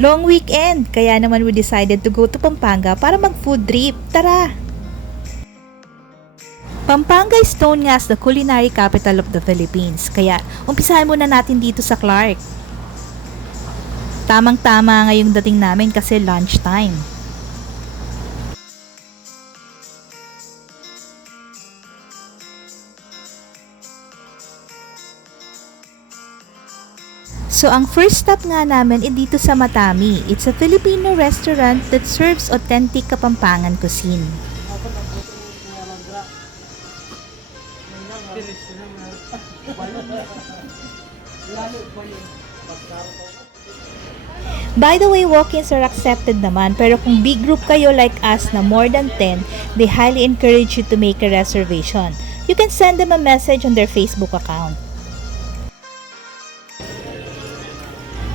Long weekend, kaya naman we decided to go to Pampanga para mag-food trip. Tara! Pampanga is known nga as the culinary capital of the Philippines, kaya umpisahan muna natin dito sa Clark. Tamang-tama ngayong dating namin kasi lunchtime. So ang first stop nga namin ay dito sa Matami. It's a Filipino restaurant that serves authentic Kapampangan cuisine. By the way, walk-ins are accepted naman, pero kung big group kayo like us na more than 10, they highly encourage you to make a reservation. You can send them a message on their Facebook account.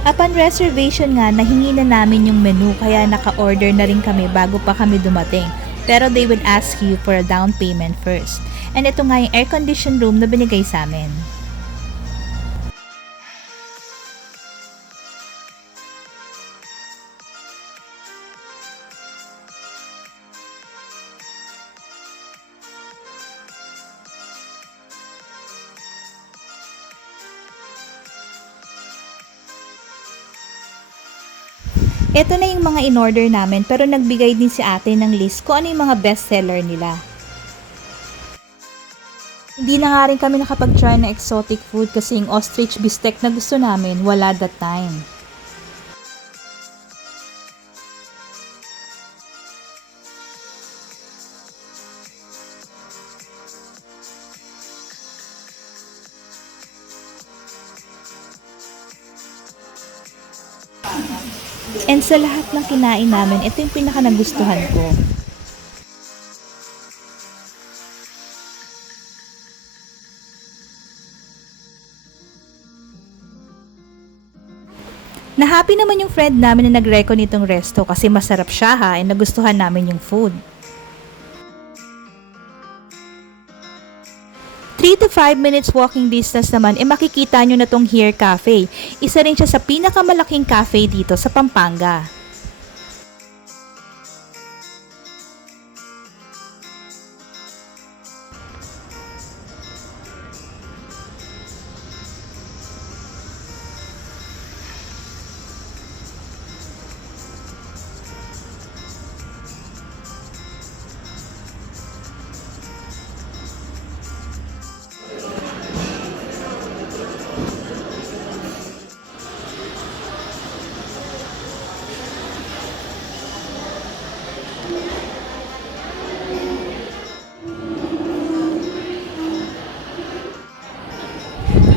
Upon reservation nga, nahingi na namin yung menu kaya naka-order na rin kami bago pa kami dumating. Pero they will ask you for a down payment first. And ito nga yung air-conditioned room na binigay sa amin. Ito na yung mga in-order namin pero nagbigay din si ate ng list kung ano yung mga best seller nila. Hindi na nga rin kami nakapag-try ng exotic food kasi yung ostrich bistec na gusto namin wala that time. And sa lahat ng kinain namin, ito yung pinaka nagustuhan ko. Na-happy naman yung friend namin na nag-reco nitong resto kasi masarap siya ha, and nagustuhan namin yung food. 3 to 5 minutes walking distance naman, makikita nyo na tong Here Cafe. Isa rin siya sa pinakamalaking cafe dito sa Pampanga.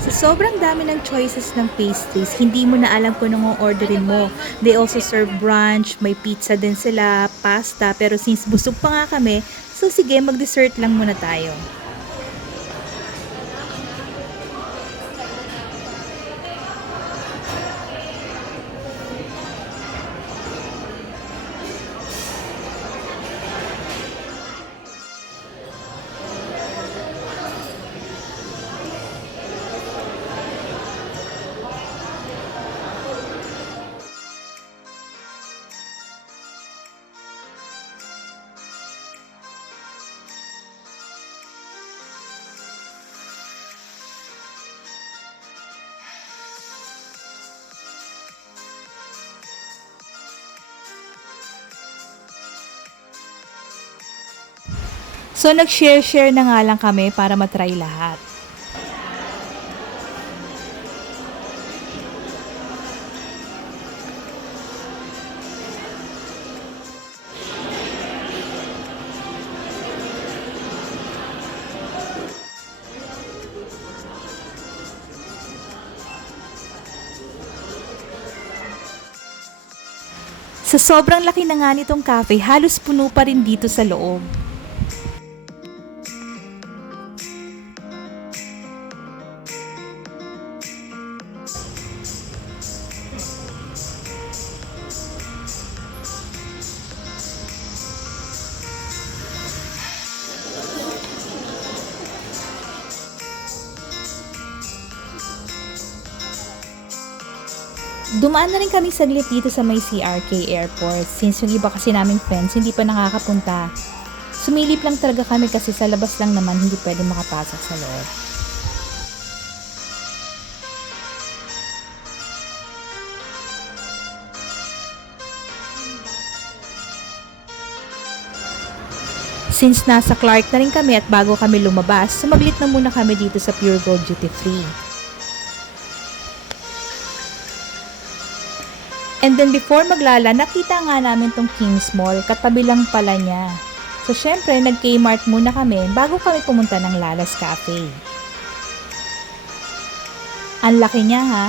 Sa sobrang dami ng choices ng pastries, hindi mo na alam kung anong orderin mo. They also serve brunch, may pizza din sila, pasta, pero since busog pa nga kami, so sige, mag-dessert lang muna tayo. So nag-share-share na nga lang kami para matry lahat. Sa sobrang laki na nga nitong cafe, halos puno pa rin dito sa loob. Dumaan na rin kami saglit dito sa may CRK Airport since yung iba kasi naming friends hindi pa nakakapunta. Sumilip lang talaga kami kasi sa labas lang naman hindi pwede makapasok sa loob. Since nasa Clark na rin kami at bago kami lumabas, sumaglit na muna kami dito sa Pure Gold Duty Free. And then before maglala, nakita nga namin tong Kings Mall, katabi lang pala niya. So syempre, nag-Kmart muna kami bago kami pumunta ng Lala's Cafe. Ang laki niya ha.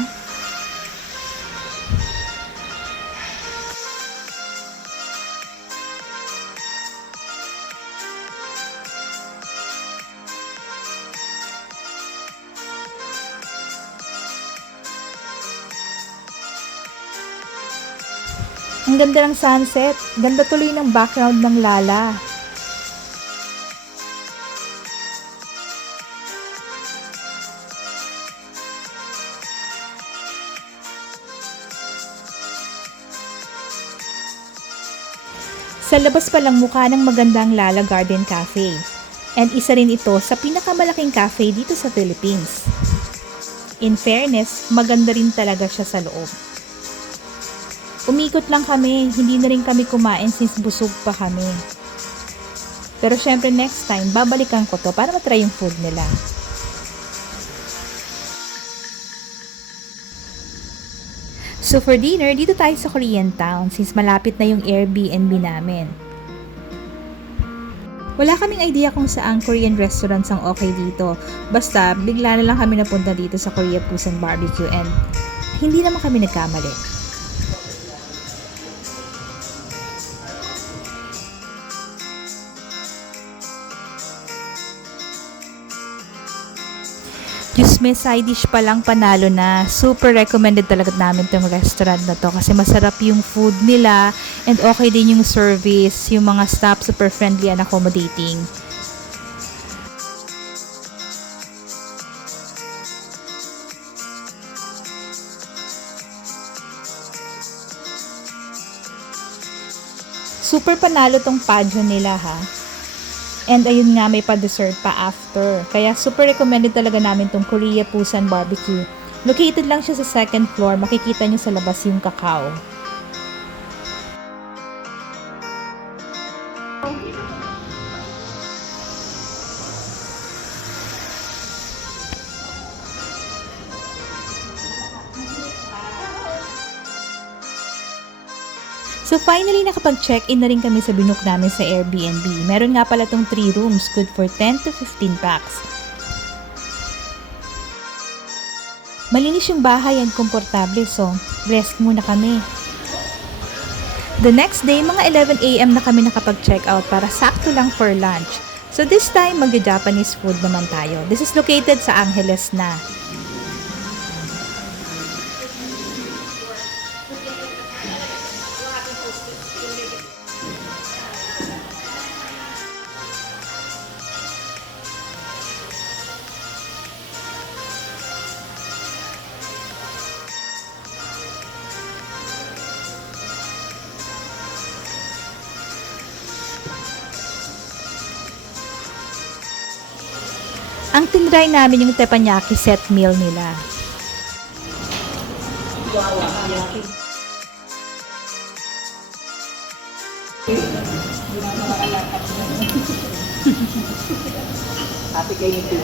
Ang ganda ng sunset. Ganda tuloy ng background ng Lala. Sa labas pa lang mukha ng magandang Lala Garden Cafe. And isa rin ito sa pinakamalaking cafe dito sa Philippines. In fairness, maganda rin talaga siya sa loob. Umikot lang kami, hindi na rin kami kumain since busog pa kami. Pero syempre next time, babalikan ko to para matry yung food nila. So for dinner, dito tayo sa Korean Town since malapit na yung Airbnb namin. Wala kaming idea kung saang Korean restaurants ang okay dito. Basta, bigla na lang kami napunta dito sa Korea Pusan Barbecue and hindi naman kami nagkamali. Diyos, may side dish pa lang panalo na. Super recommended talaga namin tong restaurant na to kasi masarap yung food nila and okay din yung service, yung mga staff super friendly and accommodating. Super panalo tong pajo nila ha. And ayun nga, may pa-dessert pa after. Kaya super recommended talaga namin tong Korea Pusan Barbecue. Located lang siya sa second floor. Makikita nyo sa labas yung kakao. So finally, nakapag-check-in na rin kami sa binook namin sa Airbnb. Meron nga pala tong 3 rooms, good for 10 to 15 packs. Malinis yung bahay and komportable, so rest muna kami. The next day, mga 11 AM na kami nakapag-check out para sakto lang for lunch. So this time, mag-Japanese food naman tayo. This is located sa Angeles na. Ang tinry namin yung teppanyaki set meal nila. Happy kayo nito.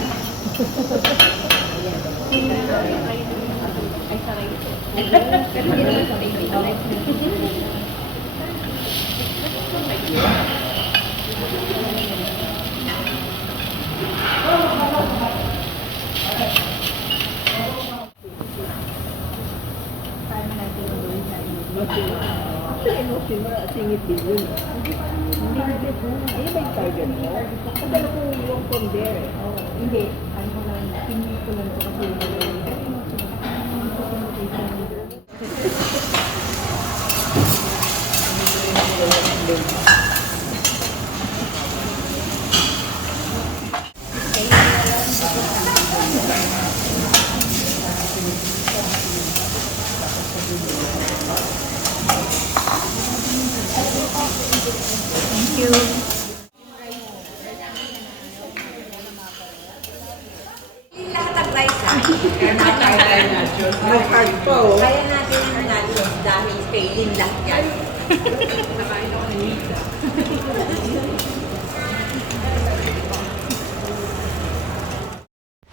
Singit din yun. Hindi ba yung target mo? Kadala ko yung from there. Hindi. Ano ko lang, singit ko lang ito kasi you. Lahat ang rice ha. May card po. Kaya natin ang nachos dahil kay Linda yan.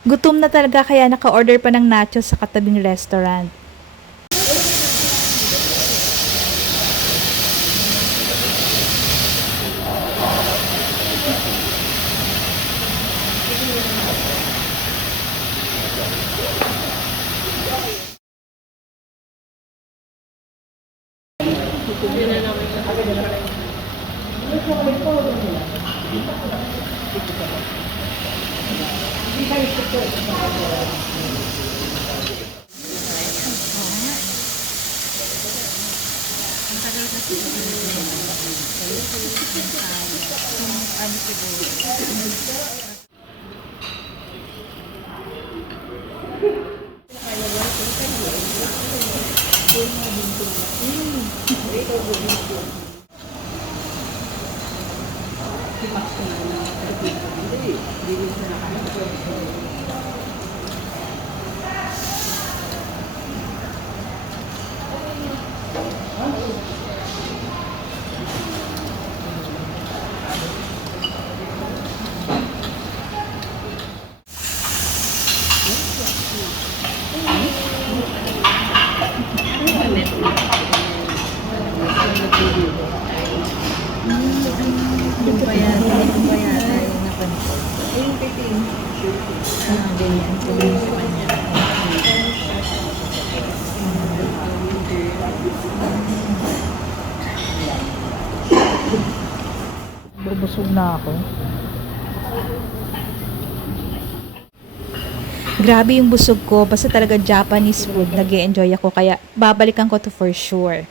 Gutom na talaga kaya naka-order pa ng nachos sa katabing restaurant. Bubusog na ako. Grabe yung busog ko. Basta talaga Japanese food. Nag-e-enjoy ako. Kaya babalikan ko to for sure.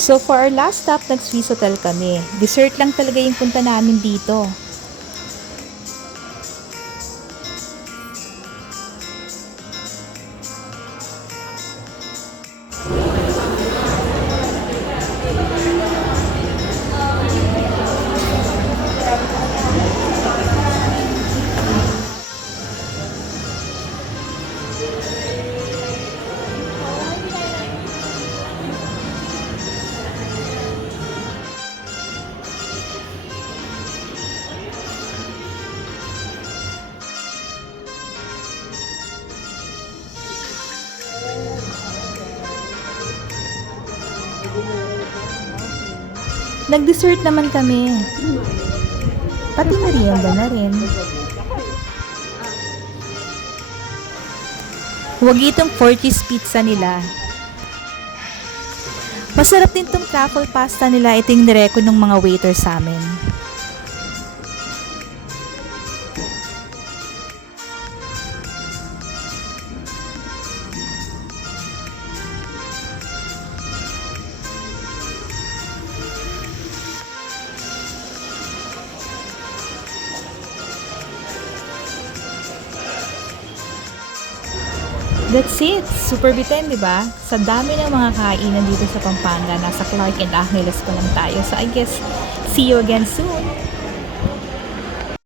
So for our last stop, nag-Swiss Hotel kami. Dessert lang talaga yung punta namin dito. Nag-dessert naman kami. Pati merienda na rin. Huwag itong 40's pizza nila. Masarap din tong truffle pasta nila. Ito yung nireko ng mga waiter sa amin. That's it! Super bitin, di ba? Sa dami ng mga kainan dito sa Pampanga, nasa Clark and Angeles pa lang tayo. So I guess, see you again soon!